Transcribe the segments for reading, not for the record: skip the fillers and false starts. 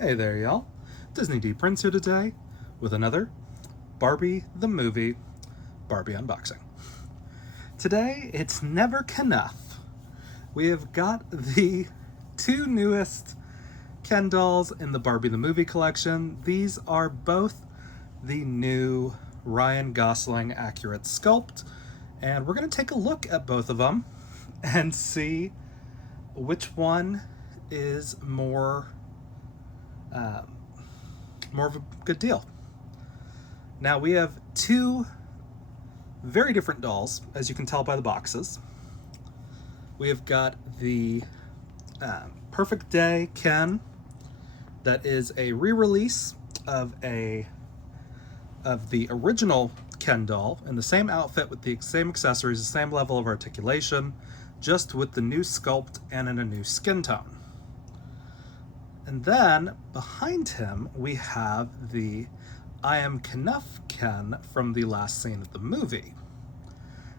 Hey there, y'all. Disney D Prince here today with another Barbie the Movie Barbie unboxing. Today, it's never Kenough. We have got the two newest Ken dolls in the Barbie the Movie collection. These are both the new Ryan Gosling accurate sculpt, and we're going to take a look at both of them and see which one is more of a good deal. Now we have two very different dolls, as you can tell by the boxes. We have got the Perfect Day Ken, that is a re-release of the original Ken doll in the same outfit with the same accessories, the same level of articulation, just with the new sculpt and in a new skin tone. And then behind him we have the I Am Kenough Ken from the last scene of the movie.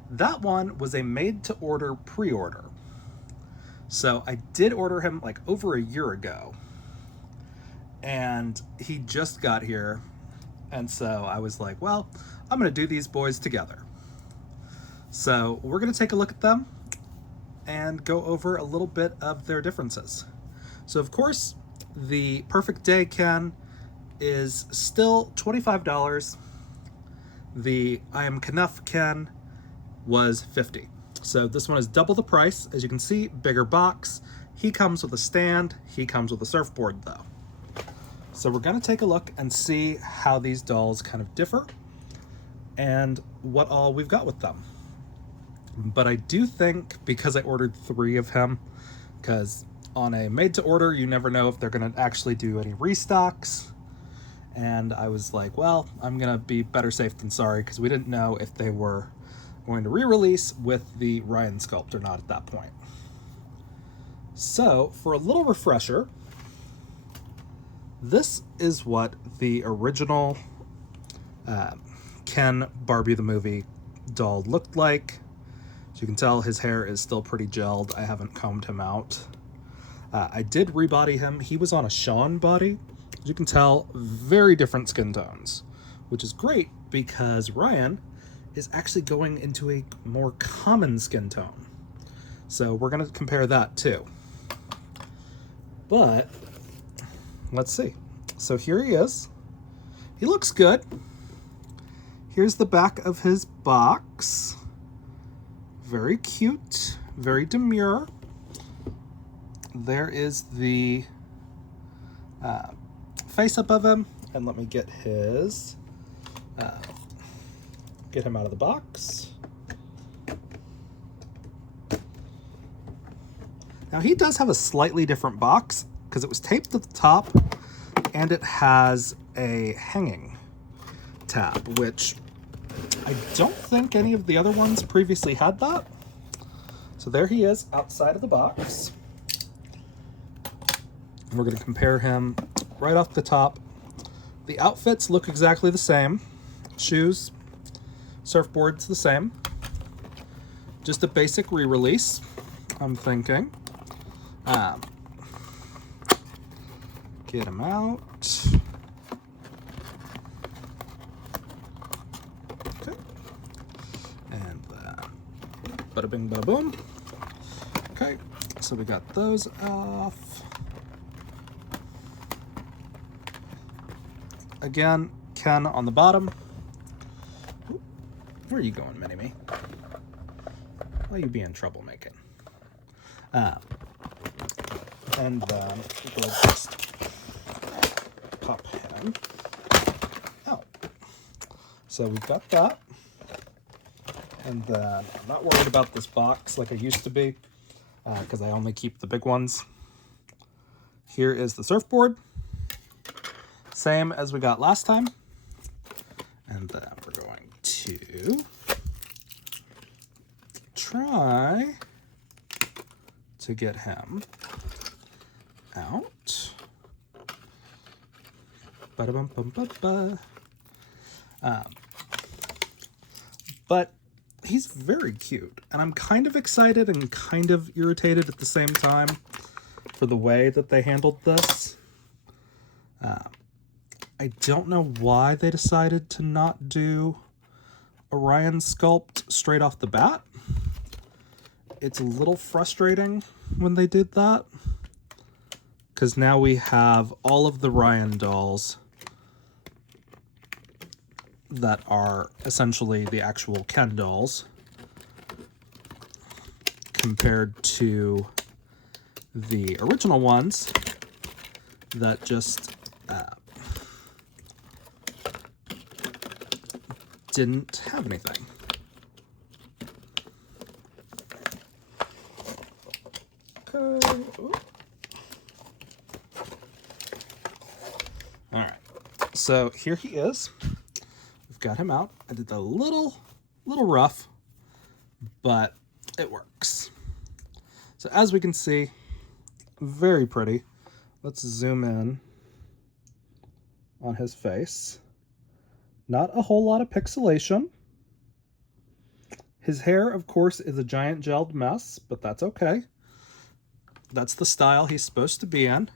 That one was a made-to-order pre-order. So I did order him like over a year ago, and he just got here, and so I was like, well, I'm gonna do these boys together. So we're gonna take a look at them and go over a little bit of their differences. So of course, the Perfect Day Ken is still $25. The I Am Kenough Ken was $50. So this one is double the price. As you can see, bigger box. He comes with a stand. He comes with a surfboard though. So we're gonna take a look and see how these dolls kind of differ and what all we've got with them. But I do think, because I ordered 3 of him, because on a made-to-order, you never know if they're going to actually do any restocks. And I was like, well, I'm going to be better safe than sorry, because we didn't know if they were going to re-release with the Ryan sculpt or not at that point. So, for a little refresher, this is what the original Ken Barbie the Movie doll looked like. As you can tell, his hair is still pretty gelled. I haven't combed him out. I did rebody him. He was on a Sean body. As you can tell, very different skin tones, which is great because Ryan is actually going into a more common skin tone. So we're going to compare that too. But let's see. So here he is. He looks good. Here's the back of his box. Very cute, very demure. There is the face-up of him, and let me get his, get him out of the box. Now he does have a slightly different box, because it was taped at the top, and it has a hanging tab, which I don't think any of the other ones previously had that. So there he is outside of the box. We're going to compare him right off the top. The outfits look exactly the same. Shoes, surfboard's the same. Just a basic re-release, I'm thinking. Get him out. Okay. And bada bing, bada boom. Okay, so we got those off. Again, Ken on the bottom. Ooh, where are you going, Mini-Me? Why are you being troublemaking? And then we'll just pop him out. So we've got that. And then I'm not worried about this box like I used to be, because I only keep the big ones. Here is the surfboard. Same as we got last time. And then we're going to try to get him out. Ba-da-bum-bum-ba-ba. But he's very cute, and I'm kind of excited and kind of irritated at the same time for the way that they handled this. I don't know why they decided to not do Orion Sculpt straight off the bat. It's a little frustrating when they did that, because now we have all of the Ryan dolls that are essentially the actual Ken dolls compared to the original ones that just didn't have anything. Okay. All right. So here he is. We've got him out. I did a little rough, but it works. So as we can see, very pretty. Let's zoom in on his face. Not a whole lot of pixelation. His hair, of course, is a giant gelled mess, but that's okay. That's the style he's supposed to be in.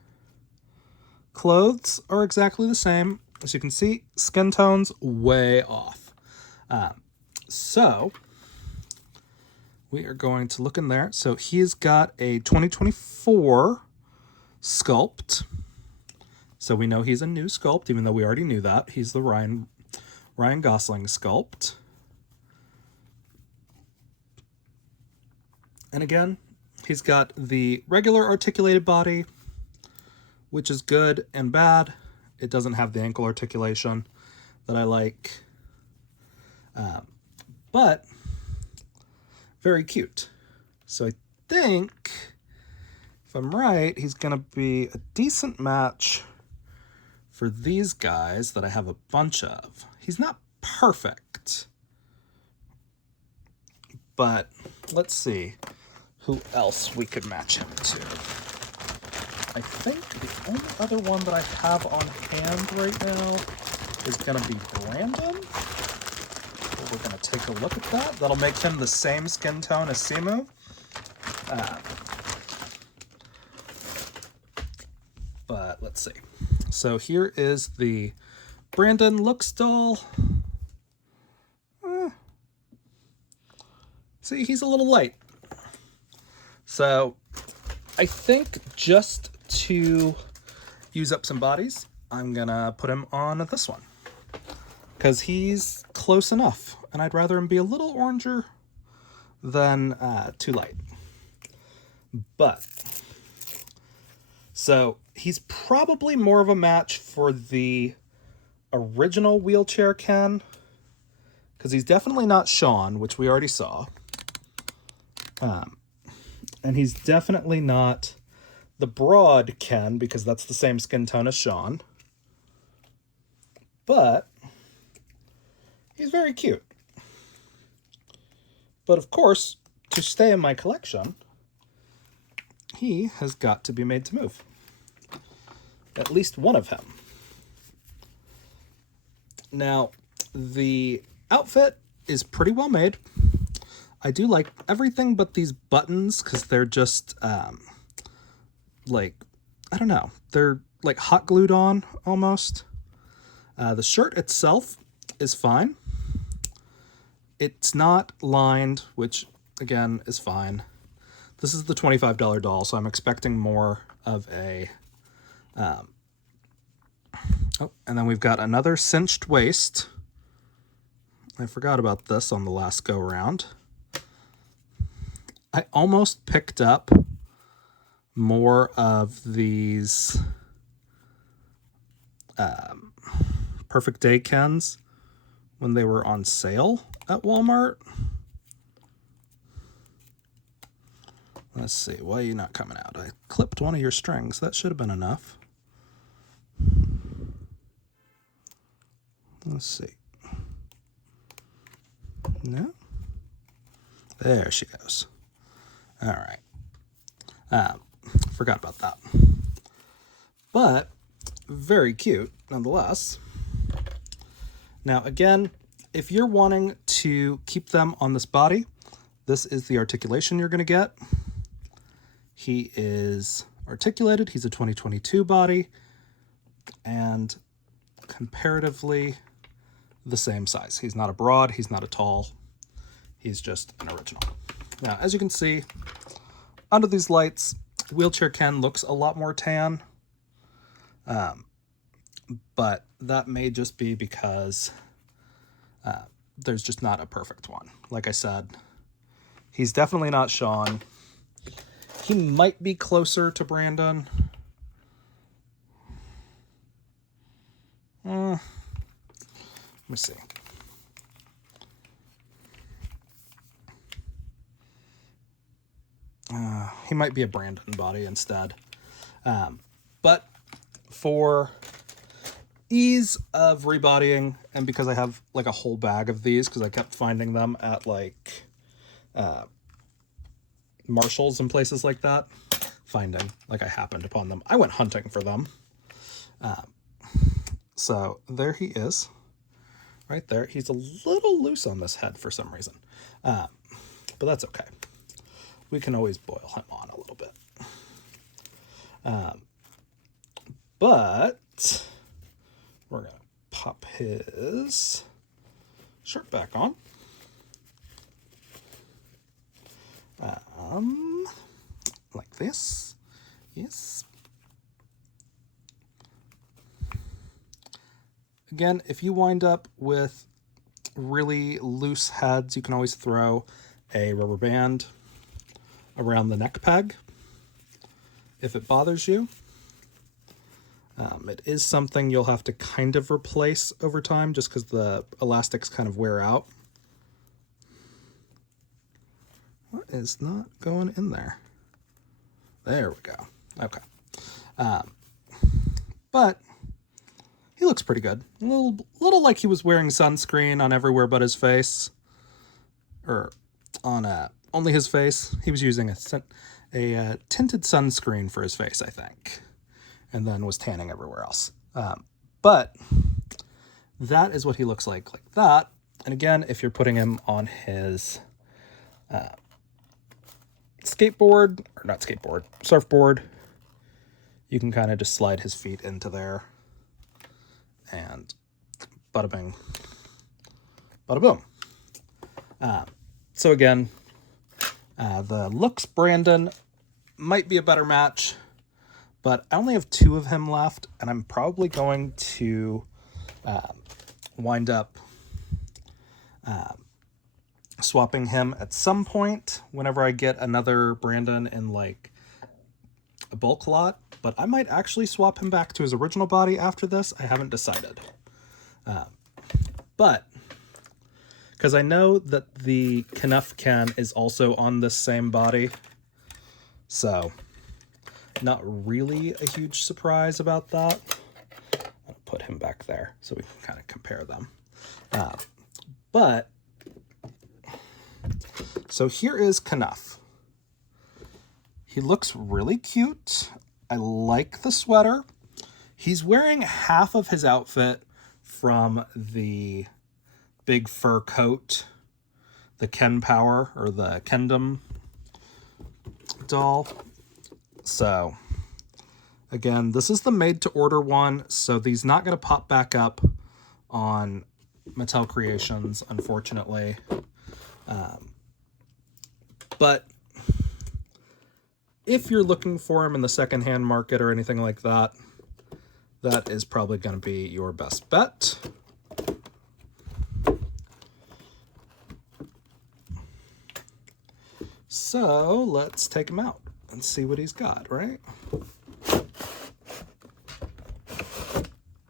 Clothes are exactly the same. As you can see, skin tone's way off. So we are going to look in there. So he's got a 2024 Sculpt. So we know he's a new Sculpt, even though we already knew that. He's the Ryan Gosling Sculpt. And again, he's got the regular articulated body, which is good and bad. It doesn't have the ankle articulation that I like. But very cute. So I think, if I'm right, he's going to be a decent match for these guys that I have a bunch of. He's not perfect, but let's see who else we could match him to. I think the only other one that I have on hand right now is going to be Brandon. We're going to take a look at that. That'll make him the same skin tone as Simu. But let's see. So here is the Brandon Looks doll. See, he's a little light. So I think just to use up some bodies, I'm gonna put him on this one, because he's close enough, and I'd rather him be a little oranger than too light. But so he's probably more of a match for the original wheelchair Ken, because he's definitely not Sean, which we already saw. And he's definitely not the broad Ken, because that's the same skin tone as Sean. But he's very cute. But of course, to stay in my collection, he has got to be made to move. At least one of him. Now, the outfit is pretty well made. I do like everything but these buttons, because they're just, like, I don't know. They're, like, hot glued on, almost. The shirt itself is fine. It's not lined, which, again, is fine. This is the $25 doll, so I'm expecting more of a... oh, and then we've got another cinched waist. I forgot about this on the last go-round. I almost picked up more of these Perfect Day Kens when they were on sale at Walmart. Let's see, why are you not coming out? I clipped one of your strings. That should have been enough. Let's see. No? There she goes. All right. Forgot about that. But very cute nonetheless. Now again, if you're wanting to keep them on this body, this is the articulation you're going to get. He is articulated. He's a 2022 body. And comparatively the same size. He's not a broad, he's not a tall, he's just an original. Now, as you can see, under these lights, Wheelchair Ken looks a lot more tan, but that may just be because there's just not a perfect one. Like I said, he's definitely not Sean. He might be closer to Brandon. Let me see. He might be a Brandon body instead. But for ease of rebodying, and because I have like a whole bag of these, because I kept finding them at like Marshalls and places like that, like I happened upon them. I went hunting for them. So there he is, right there. He's a little loose on this head for some reason, but that's okay. We can always boil him on a little bit. But we're going to pop his shirt back on. Like this. Yes. Again, if you wind up with really loose heads, you can always throw a rubber band around the neck peg if it bothers you. It is something you'll have to kind of replace over time just because the elastics kind of wear out. What is not going in there? There we go. Okay. But he looks pretty good. A little like he was wearing sunscreen on everywhere but his face. Or on only his face. He was using a tinted sunscreen for his face, I think. And then was tanning everywhere else. But that is what he looks like that. And again, if you're putting him on his surfboard, you can kind of just slide his feet into there and bada bing, bada boom. So again, the looks Brandon might be a better match, but I only have 2 of him left, and I'm probably going to wind up swapping him at some point whenever I get another Brandon in like a bulk lot, but I might actually swap him back to his original body after this. I haven't decided. But because I know that the Kenough Ken is also on this same body, so not really a huge surprise about that. I'll put him back there so we can kind of compare them. But so here is Kenough. He looks really cute. I like the sweater. He's wearing half of his outfit from the big fur coat, the Ken Power or the Kendom doll. So again, this is the made to order one, so these not going to pop back up on Mattel Creations, unfortunately. But if you're looking for them in the secondhand market or anything like that, that is probably going to be your best bet. So let's take him out and see what he's got, right?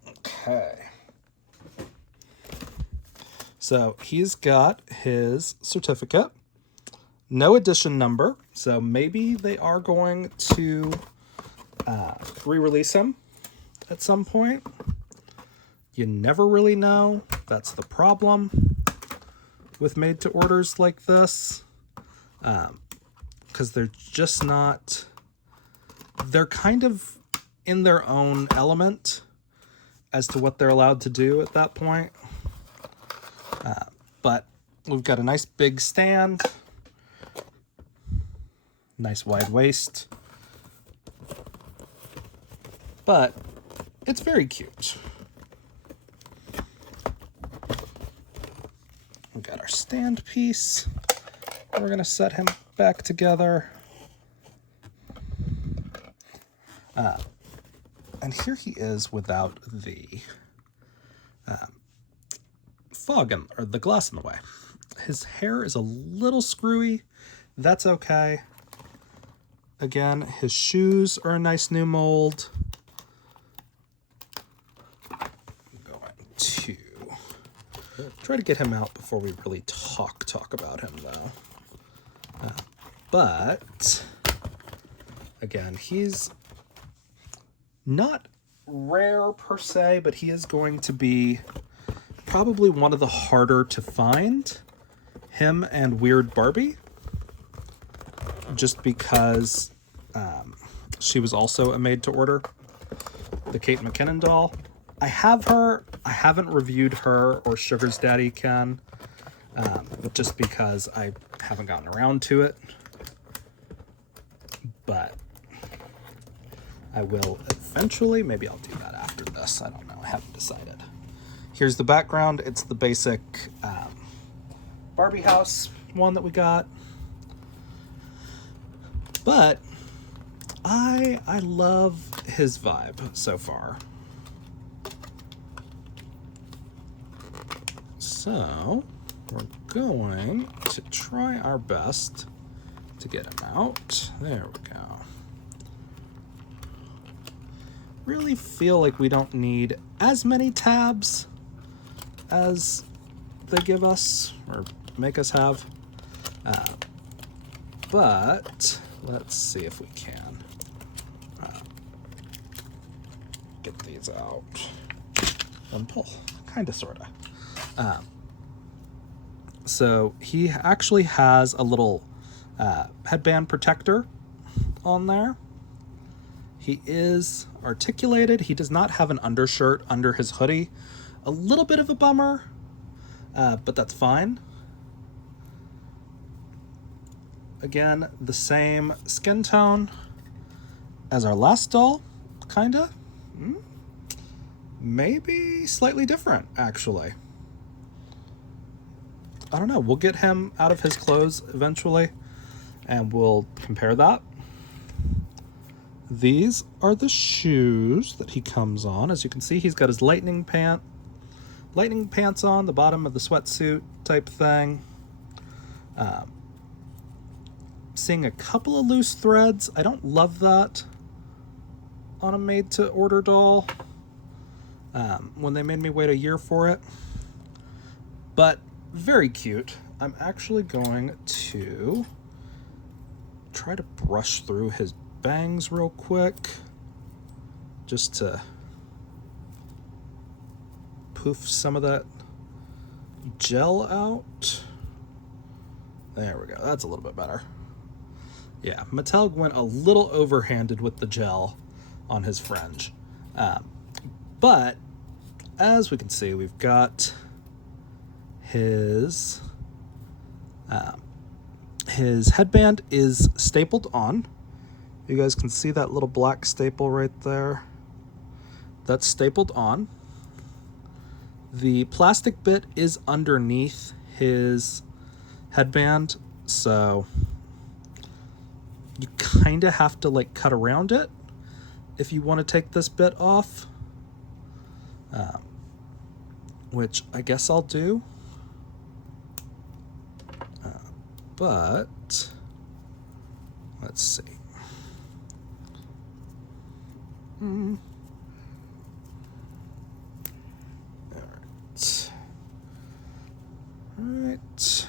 Okay. So he's got his certificate. No edition number, so maybe they are going to re-release him at some point. You never really know. That's the problem with made-to-orders like this, because they're just not... They're kind of in their own element as to what they're allowed to do at that point. But we've got a nice big stand. Nice wide waist, but it's very cute. we got our stand piece. We're gonna set him back together. And here he is without the fog or the glass in the way. His hair is a little screwy. That's okay. Again, his shoes are a nice new mold. I'm going to try to get him out before we really talk about him, though. But again, he's not rare per se, but he is going to be probably one of the harder to find. Him and Weird Barbie, just because she was also a made-to-order, the Kate McKinnon doll. I have her. I haven't reviewed her or Sugar's Daddy Ken, just because I haven't gotten around to it. But I will eventually. Maybe I'll do that after this. I don't know. I haven't decided. Here's the background. It's the basic Barbie house one that we got. But I love his vibe so far. So we're going to try our best to get him out. There we go. Really feel like we don't need as many tabs as they give us or make us have. But let's see if we can get these out and pull, kind of, sort of. So he actually has a little headband protector on there. He is articulated. He does not have an undershirt under his hoodie. A little bit of a bummer, but that's fine. Again, the same skin tone as our last doll, kinda. Maybe slightly different, actually. I don't know. We'll get him out of his clothes eventually, and we'll compare that. These are the shoes that he comes on. As you can see, he's got his lightning pants on, the bottom of the sweatsuit type thing. Seeing a couple of loose threads. I don't love that on a made-to-order doll. When they made me wait a year for it. But very cute. I'm actually going to try to brush through his bangs real quick, just to poof some of that gel out. There we go. That's a little bit better. Yeah, Mattel went a little overhanded with the gel on his fringe. But as we can see, we've got his headband is stapled on. You guys can see that little black staple right there. That's stapled on. The plastic bit is underneath his headband, so you kind of have to like cut around it if you want to take this bit off, which I guess I'll do. But let's see. All right.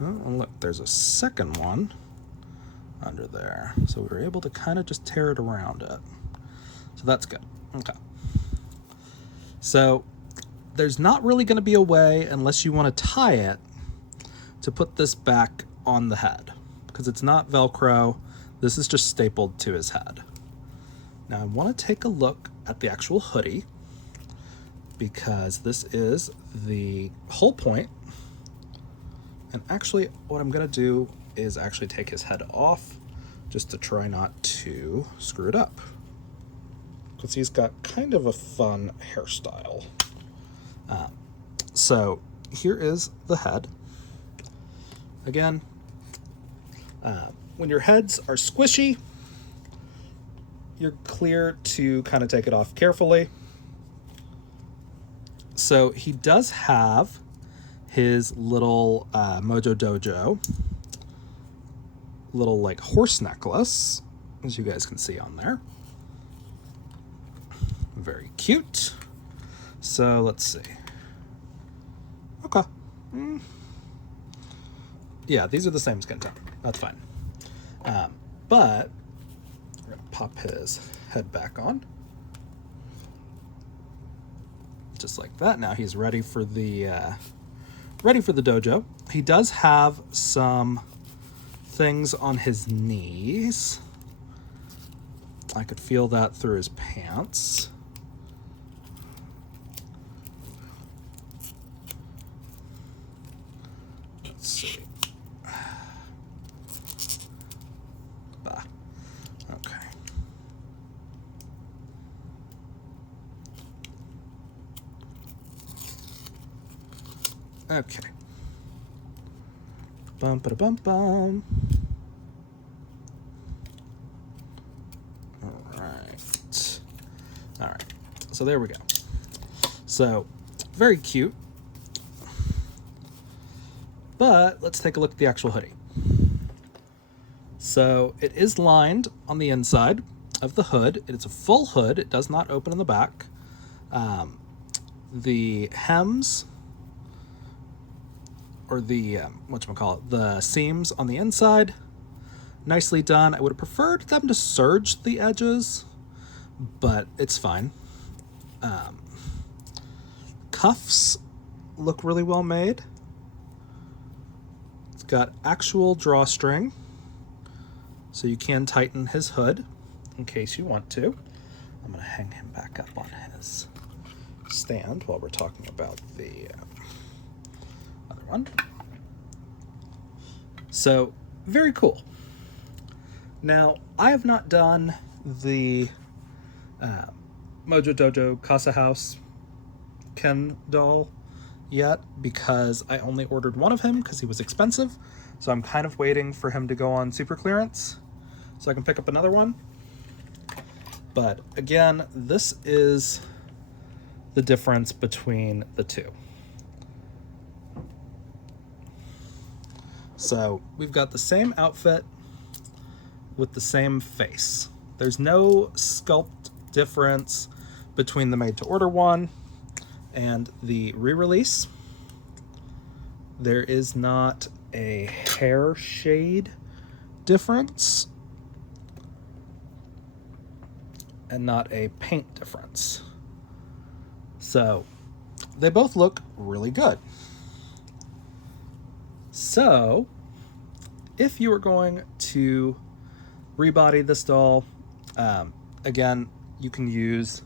Oh, look, there's a second one under there. So we were able to kind of just tear it around it. So that's good. Okay. So there's not really going to be a way, unless you want to tie it, to put this back on the head, because it's not Velcro. This is just stapled to his head. Now I want to take a look at the actual hoodie, because this is the whole point. And actually what I'm going to do is actually take his head off, just to try not to screw it up. because he's got kind of a fun hairstyle. So here is the head. Again, when your heads are squishy, you're clear to kind of take it off carefully. So he does have his little Mojo Dojo little like horse necklace, as you guys can see on there. Very cute. So let's see. Okay. Yeah, these are the same skin tone. That's fine. But we're gonna pop his head back on. Just like that. Now he's ready for the dojo. He does have some things on his knees. I could feel that through his pants. Let's see. Bah. Okay. Okay. Bum ba bum bum. All right. So there we go. So very cute. But let's take a look at the actual hoodie. So it is lined on the inside of the hood. It is a full hood. It does not open in the back. The hems, or the the seams on the inside, nicely done. I would have preferred them to serge the edges, but it's fine. Cuffs look really well made. It's got actual drawstring, so you can tighten his hood in case you want to. I'm going to hang him back up on his stand while we're talking about the other one. So, very cool. Now, I have not done the Mojo Dojo Casa House Ken doll yet because I only ordered one of him because he was expensive. So I'm kind of waiting for him to go on super clearance so I can pick up another one. But again, this is the difference between the two. So we've got the same outfit with the same face. There's no sculpt difference between the made-to-order one and the re-release. There is not a hair shade difference and not a paint difference. So they both look really good. So if you were going to rebody this doll, again, you can use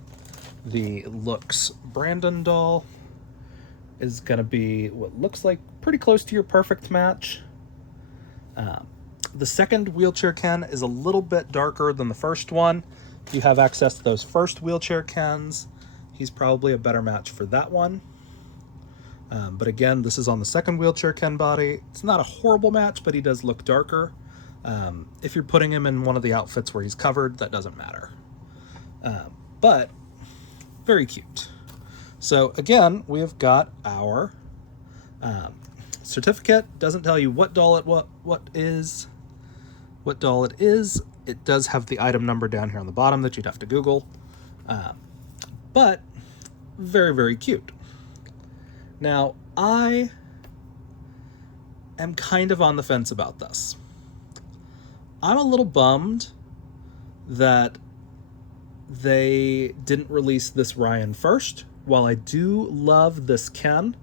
the Looks Brandon doll. Is going to be what looks like pretty close to your perfect match. The second wheelchair Ken is a little bit darker than the first one. If you have access to those first wheelchair Kens, he's probably a better match for that one. But again, this is on the second wheelchair Ken body. It's not a horrible match, but he does look darker. If you're putting him in one of the outfits where he's covered, that doesn't matter. But very cute. So again, we have got our certificate. Doesn't tell you what doll it is. It does have the item number down here on the bottom that you'd have to Google. But very, very cute. Now, I am kind of on the fence about this. I'm a little bummed that they didn't release this Ryan first. While I do love this Ken,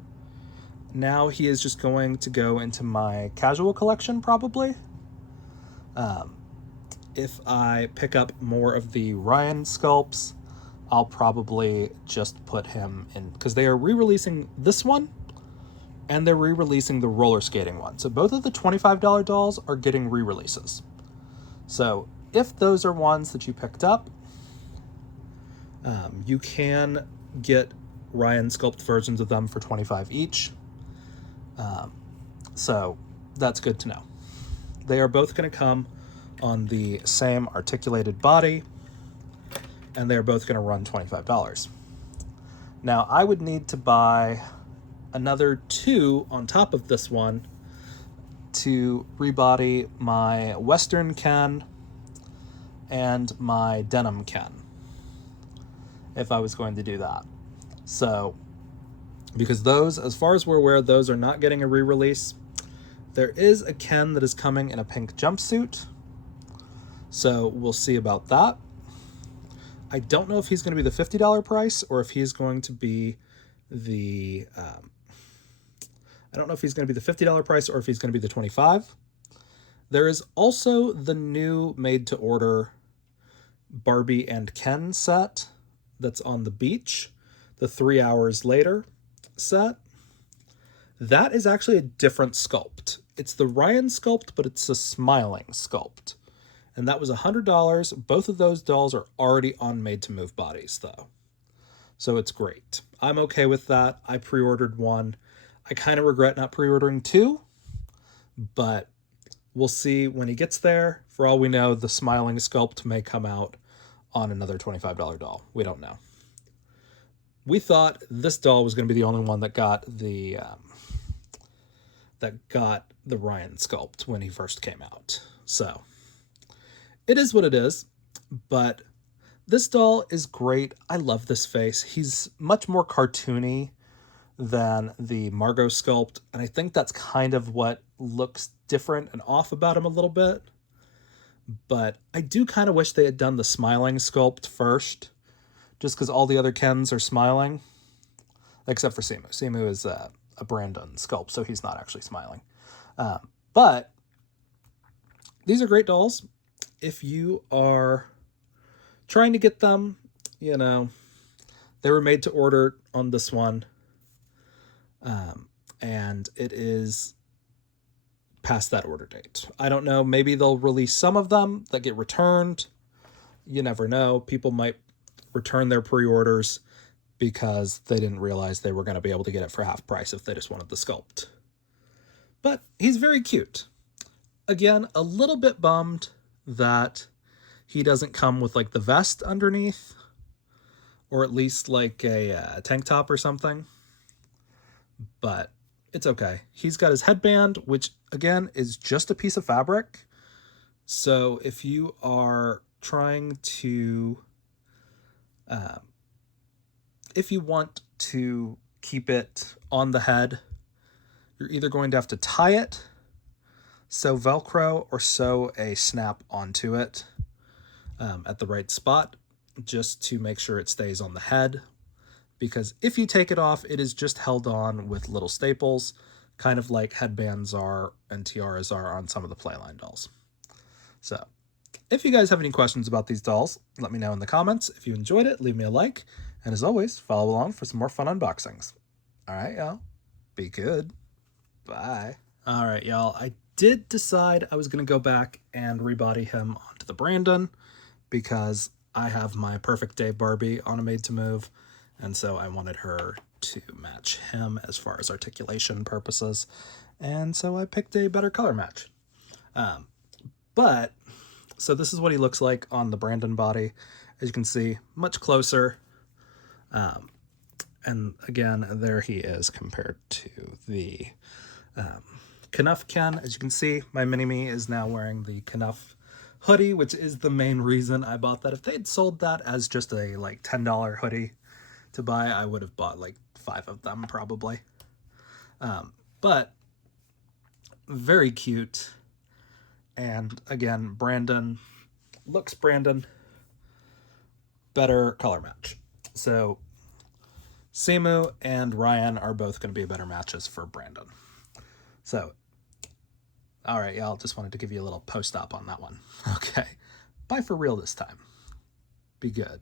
now he is just going to go into my casual collection probably. If I pick up more of the Ryan sculpts, I'll probably just put him in, because they are re-releasing this one and they're re-releasing the roller skating one. So both of the $25 dolls are getting re-releases. So if those are ones that you picked up, You can get Ryan Sculpt versions of them for $25 each. So that's good to know. They are both going to come on the same articulated body, and they are both going to run $25. Now, I would need to buy another 2 on top of this one to rebody my Western Ken and my Denim Ken, if I was going to do that. So, because those, as far as we're aware, those are not getting a re-release. There is a Ken that is coming in a pink jumpsuit, so we'll see about that. I don't know if he's going to be the $50 price or if he's going to be the I don't know if he's going to be the $50 price or if he's going to be the $25. There is also the new made-to-order Barbie and Ken set that's on the beach, the 3 hours later set. That is actually a different sculpt. It's the Ryan sculpt, but it's a smiling sculpt. And that was $100. Both of those dolls are already on made-to-move bodies, though. So it's great. I'm okay with that. I pre-ordered one. I kind of regret not pre-ordering 2, but we'll see when he gets there. For all we know, the smiling sculpt may come out on another $25 doll. We don't know. We thought this doll was going to be the only one that got the Ryan sculpt when he first came out. So it is what it is, but this doll is great. I love this face. He's much more cartoony than the Margot sculpt, and I think that's kind of what looks different and off about him a little bit. But I do kind of wish they had done the smiling sculpt first, just because all the other Kens are smiling, except for Simu. Simu is a Brandon sculpt, so he's not actually smiling. But these are great dolls. If you are trying to get them, you know, they were made to order on this one. And it is past that order date. I don't know. Maybe they'll release some of them that get returned. You never know. People might return their pre-orders because they didn't realize they were going to be able to get it for half price if they just wanted the sculpt. But he's very cute. Again, a little bit bummed that he doesn't come with like the vest underneath, or at least like a tank top or something. But it's okay. He's got his headband, which again is just a piece of fabric. So if you are trying to, if you want to keep it on the head, you're either going to have to tie it, sew Velcro, or sew a snap onto it at the right spot, just to make sure it stays on the head. Because if you take it off, it is just held on with little staples, kind of like headbands are and tiaras are on some of the Playline dolls. So, if you guys have any questions about these dolls, let me know in the comments. If you enjoyed it, leave me a like. And as always, follow along for some more fun unboxings. Alright, y'all. Be good. Bye. Alright, y'all. I did decide I was going to go back and rebody him onto the Brandon, because I have my Perfect Day Barbie on a made-to-move. And so I wanted her to match him as far as articulation purposes. And so I picked a better color match. So this is what he looks like on the Brandon body. As you can see, much closer. And again, there he is compared to the Kenough Ken. As you can see, my mini-me is now wearing the Kenough hoodie, which is the main reason I bought that. If they'd sold that as just a like $10 hoodie to buy, I would have bought like 5 of them probably. But very cute. And again, Brandon looks Brandon, better color match. So Simu and Ryan are both going to be better matches for Brandon. So, all right, y'all, just wanted to give you a little post-op on that one. Okay, bye for real this time. Be good.